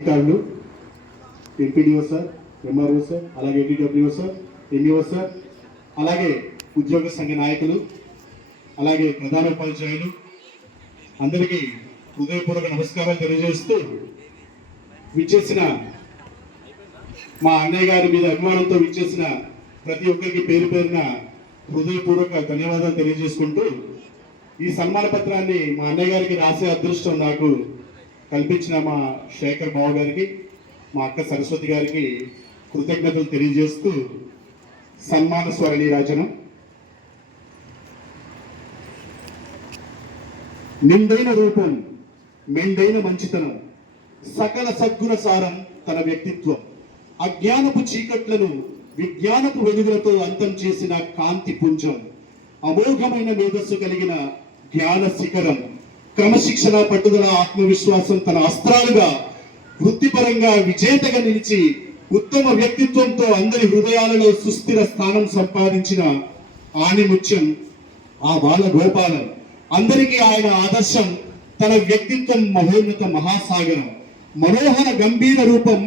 అధికారులు, MPDO sir, MRO sir, అలాగే ఏడీడబ్ల్యూఓ sir, MEO sir, అలాగే ఉద్యోగ సంఘ నాయకులు, అలాగే ప్రధాన ఉపాధ్యాయులు అందరికీ హృదయపూర్వక నమస్కారాలు తెలియజేస్తూ విచ్చేసిన మా అన్నయ్య గారి మీద అభిమానంతో విచ్చేసిన ప్రతి ఒక్కరికి పేరు పేరున హృదయపూర్వక ధన్యవాదాలు తెలియజేసుకుంటూ ఈ సన్మాన పత్రాన్ని మా అన్నయ్య గారికి రాసే అదృష్టం నాకు కల్పించిన మా శేఖర్ బాబు గారికి, మా అక్క సరస్వతి గారికి కృతజ్ఞతలు తెలియజేస్తూ సన్మాన స్వరనీరాజనం. నిండైన రూపం, మెండైన మంచితనం, సకల సద్గుణ సారం తన వ్యక్తిత్వం, అజ్ఞానపు చీకట్లను విజ్ఞానపు వెలుగులతో అంతం చేసిన కాంతి పుంజం, అమోఘమైన మేధస్సు కలిగిన జ్ఞాన శిఖరం, క్రమశిక్షణ, పట్టుదల, ఆత్మవిశ్వాసం తన అస్త్రాలుగా వృత్తిపరంగా విజేతగా నిలిచి ఉత్తమ వ్యక్తిత్వంతో అందరి హృదయాలలో సుస్థిర స్థానం సంపాదించిన ఆణిముత్యం ఆ బాల గోపాలం. అందరికీ ఆయన ఆదర్శం. తన వ్యక్తిత్వం మహోన్నత మహాసాగరం, మనోహర గంభీర రూపం,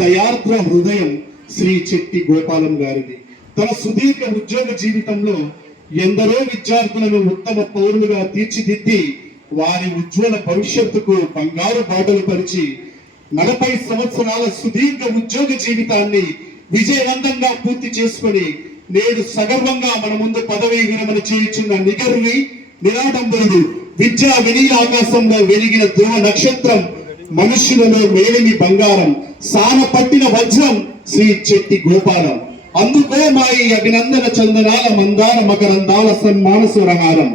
దయార్ద్ర హృదయం శ్రీ చెట్టి గోపాలం గారిది. తన సుదీర్ఘ ఉద్యోగ జీవితంలో ఎందరో విద్యార్థులను ఉత్తమ పౌరులుగా తీర్చిదిద్ది వారి ఉజ్వల భవిష్యత్తుకు బంగారు బాటలు పరిచి 40 సంవత్సరాల సుదీర్ఘ ఉద్యోగ జీవితాన్ని విజయవంతంగా పూర్తి చేసుకుని నేడు సగర్వంగా మన ముందు పదవీ విరమణ చేయుచున్న నిగర్వి, నిరాడంబరుడు, విద్యా వినీల ఆకాశంలో వెలిగిన ధ్రువ నక్షత్రం, మనుష్యులలో మేలిమి బంగారం, సాన పట్టిన వజ్రం శ్రీ చెట్టి గోపాలం. అందుకో మా ఈ అభినందన చందనాల మందార మకరందాల సన్మాన స్వరహారం.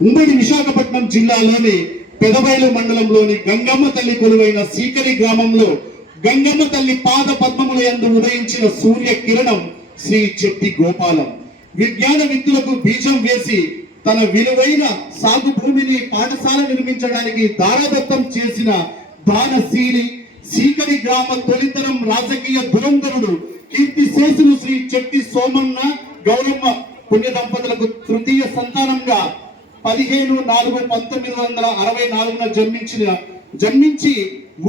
ఉమ్మడి విశాఖపట్నం జిల్లాలోని పెదబైలు మండలంలోని గంగమ్మ తల్లి కొలువైన సీకరి గ్రామంలో గంగమ్మ తల్లి పాద పద్మముల యందు ఉదయించిన సూర్య కిరణం శ్రీ చెట్టి గోపాలం. విజ్ఞాన విద్యులకు బీజం వేసి తన విలువైన సాగు భూమిని పాఠశాల నిర్మించడానికి దారాదత్తం చేసిన దానశీలి, సీకరి గ్రామ తొలితరం రాజకీయ దురంధరుడు, కీర్తి శేషులు శ్రీ చెట్టి సోమన్న గౌరమ్మ పుణ్య దంపతులకు తృతీయ సంతానంగా 15/4/1964 జన్మించి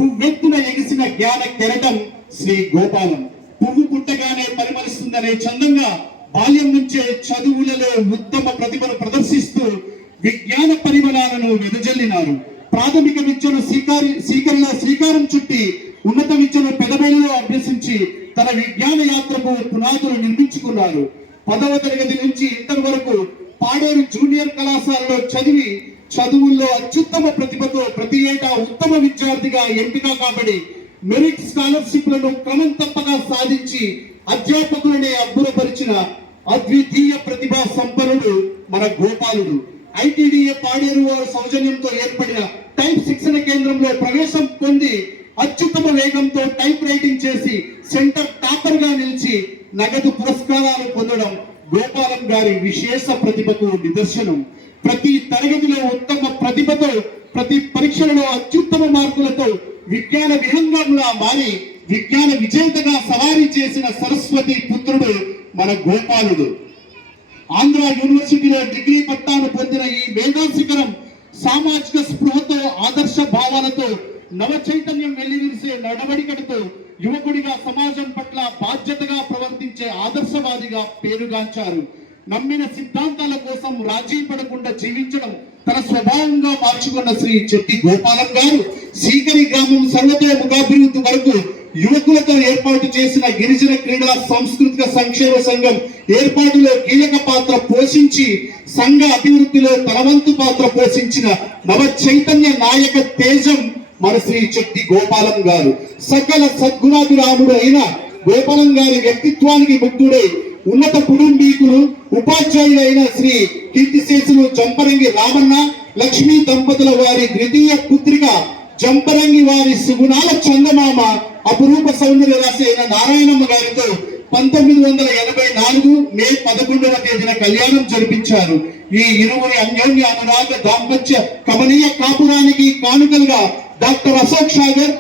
ఉవ్వెత్తున ఎగిసిన జ్ఞాన కెరటం శ్రీ గోపాలం. పువ్వు పుట్టగానే పరిమళిస్తుందనే చందంగా బాల్యం నుంచే చదువులలో ఉత్తమ ప్రతిభను ప్రదర్శిస్తూ విజ్ఞాన పరిమళాలను వెదజల్లినారు. ప్రాథమిక విద్యను సీకరిలో శ్రీకారం చుట్టి ఉన్నత విద్యను పెదబైలులో అభ్యసించి తన విజ్ఞాన యాత్రకు పునాదులు నిర్మించుకున్నారు. 10వ తరగతి నుంచి ఇంటర్ వరకు పాడేరు జూనియర్ కళాశాలలో చదివి చదువుల్లో అత్యుత్తమ ప్రతిభతో ప్రతి ఏటా ఉత్తమ విద్యార్థిగా ఎంపిక కాబడి మెరిట్ స్కాలర్షిప్లను క్రమం తప్పగా సాధించి అధ్యాపకులనే అబ్బురపరిచిన అద్వితీయ ప్రతిభా సంపన్నుడు మన గోపాలుడు. ఐటీడీఏ పాడేరు వారి సౌజన్యంతో ఏర్పడిన టైప్ శిక్షణ కేంద్రంలో ప్రవేశం పొంది అత్యుత్తమ వేగంతో టైప్ రైటింగ్ చేసి సెంటర్ టాపర్ గా నిలిచి నగదు పురస్కారాలు పొందడం గోపాలం గారి విశేష ప్రతిభకు నిదర్శనం. ప్రతి తరగతిలో ఉత్తమ ప్రతిభతో, ప్రతి పరీక్షలలో అత్యుత్తమ మార్కులతో విజ్ఞాన విహంగంగా మారి విజ్ఞాన విజేతగా సవారీ చేసిన సరస్వతి పుత్రుడు మన గోపాలుడు. ఆంధ్ర యూనివర్సిటీలో డిగ్రీ పట్టాను పొందిన ఈ మేధాశిఖరం సామాజిక స్పృహతో, ఆదర్శ భావాలతో, నవ చైతన్యం వెల్లివిరిసే నడవడికలతో యువకుడిగా సమాజం పట్ల బాధ్యతగా ప్రవర్తించే ఆదర్శవాదిగా పేరుగాంచారు. నమ్మిన సిద్ధాంతాల కోసం రాజీ పడకుండా జీవించడం తన స్వభావంగా మార్చుకున్న శ్రీ చెట్టి గోపాలం గారు సీకరి గ్రామం సర్వతోముఖాభివృద్ధి వరకు యువకులతో ఏర్పాటు చేసిన గిరిజన క్రీడా సాంస్కృతిక సంక్షేమ సంఘం ఏర్పాటులో కీలక పాత్ర పోషించి సంఘ అభివృద్ధిలో తనవంతు పాత్ర పోషించిన నవ చైతన్య నాయక తేజం మన శ్రీ చెట్టి గోపాలం గారు. సకల సద్గుణాభిరాముడు అయిన గోపాలం గారి వ్యక్తిత్వానికి ముగ్ధుడై ఉన్నత కుటుంబీకులు, ఉపాధ్యాయులైన శ్రీ కీర్తిశేషులు జంపరంగి రామన్న, లక్ష్మీ దంపతుల వారి ద్వితీయ పుత్రిక జంపరంగి వారి సుగుణాల చందమామ, అపురూప సౌందర్య రాశి అయిన నారాయణమ్మ గారితో 1984 మే 11వ తేదీన కళ్యాణం జరిపించారు. ఈ ఇరువురి అన్యోన్య అనురాగ దాంపత్య కమనీయ కాపురానికి కానుకలుగా డాక్టర్ అశోక్ సాగర్,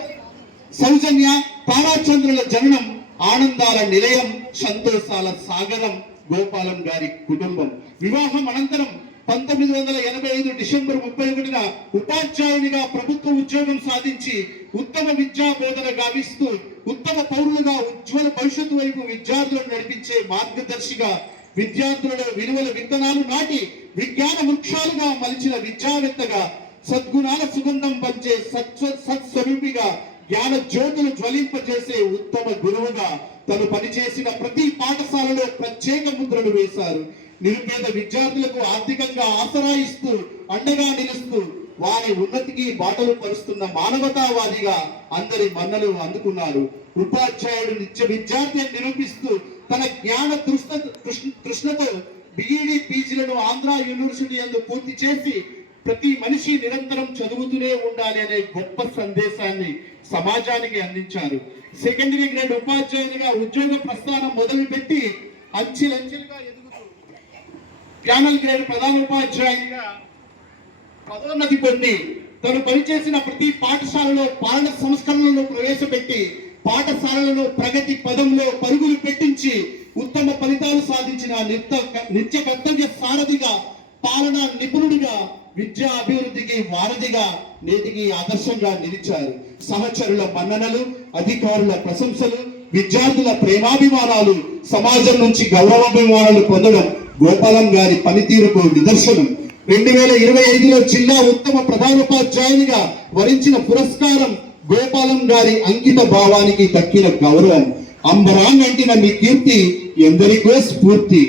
సౌజన్య, తారాచంద్రుల జననం ఆనందాల నిలయం, సంతోషాల సాగరం గోపాలం గారి కుటుంబం. వివాహం అనంతరం 1985 డిసెంబర్ 31న ఉపాధ్యాయునిగా ప్రభుత్వ ఉద్యోగం సాధించి ఉత్తమ విద్యా బోధన గావిస్తూ ఉత్తమ పౌరులుగా ఉజ్వల భవిష్యత్తు వైపు విద్యార్థులను నడిపించే మార్గదర్శిగా విద్యార్థులలో విలువల విత్తనాలు నాటి విజ్ఞాన వృక్షాలుగా మలిచిన విద్యావేత్తగా సద్గుణాల సుగంధం పంచే సత్స్వరూపిగా జ్ఞాన జ్యోతులు జ్వలింపజేసే ఉత్తమ గురువుగా తను పనిచేసిన ప్రతి పాఠశాలలో ప్రత్యేక ముద్రలు వేశారు. నిరుపేద విద్యార్థులకు ఆర్థికంగా ఆసరా ఇస్తూ అండగా నిలుస్తూ వారి ఉన్నతికి బాటలు పరుస్తున్న మానవతావాదిగా అందరి మన్నలు అందుకున్నారు. ఉపాధ్యాయుడు నిత్య విద్యార్థి నిరూపిస్తూ తన జ్ఞాన తృష్ణతో బిఈడి పీజీలను ఆంధ్ర యూనివర్సిటీ యందు పూర్తి చేసి ప్రతి మనిషి నిరంతరం చదువుతూనే ఉండాలి అనే గొప్ప సందేశాన్ని సమాజానికి అందించారు. సెకండరీ గ్రేడ్ ఉపాధ్యాయునిగా ఉద్యోగ ప్రస్థానం మొదలుపెట్టి అంచెలంచెలుగా ఎదుగుతూ ప్యానల్ గ్రేడ్ ప్రధాన ఉపాధ్యాయునిగా పదోన్నతి పొంది తను పనిచేసిన ప్రతి పాఠశాలలో పాలన సంస్కరణలను ప్రవేశపెట్టి పాఠశాలలను ప్రగతి పదంలో పరుగులు పెట్టించి ఉత్తమ ఫలితాలు సాధించిన నిత్య కర్తవ్య సారథిగా పాలనా నిపుణుడిగా విద్యా అభివృద్ధికి వారధిగా నేటికి ఆదర్శంగా నిలిచారు. సహచరుల మన్ననలు, అధికారుల ప్రశంసలు, విద్యార్థుల ప్రేమాభిమానాలు, సమాజం నుంచి గౌరవాభిమానాలు పొందడం గోపాలం గారి పనితీరుకు నిదర్శనం. 2025లో జిల్లా ఉత్తమ ప్రధానోపాధ్యాయునిగా వరించిన పురస్కారం గోపాలం గారి అంకిత భావానికి దక్కిన గౌరవం. అంబరాన్నంటిన మీ కీర్తి ఎందరికో స్ఫూర్తి.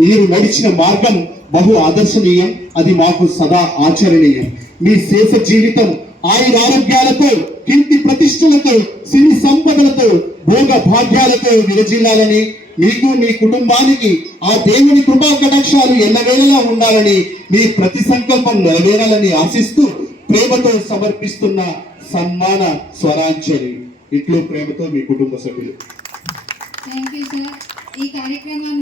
మీరు నడిచిన మార్గం బహు ఆదర్శనీయం, అది మాకు సదా ఆచరణీయం. మీ శేష జీవితం ఆయురారోగ్యాలతో, కీర్తి ప్రతిష్టలతో, సిరి సంపదలతో, భోగ భాగ్యాలతో విరజిల్లాలని, మీకు మీ కుటుంబానికి ఆ దేవుని కృపా కటాక్షాలు ఎల్లవేళలా ఉండాలని, మీ ప్రతి సంకల్పం నెరవేరాలని ఆశిస్తూ ప్రేమతో సమర్పిస్తున్న సన్మాన స్వరాంజలి. ఇట్లు ప్రేమతో మీ కుటుంబ సభ్యులు. Thank you sir. ఈ కార్యక్రమాన్ని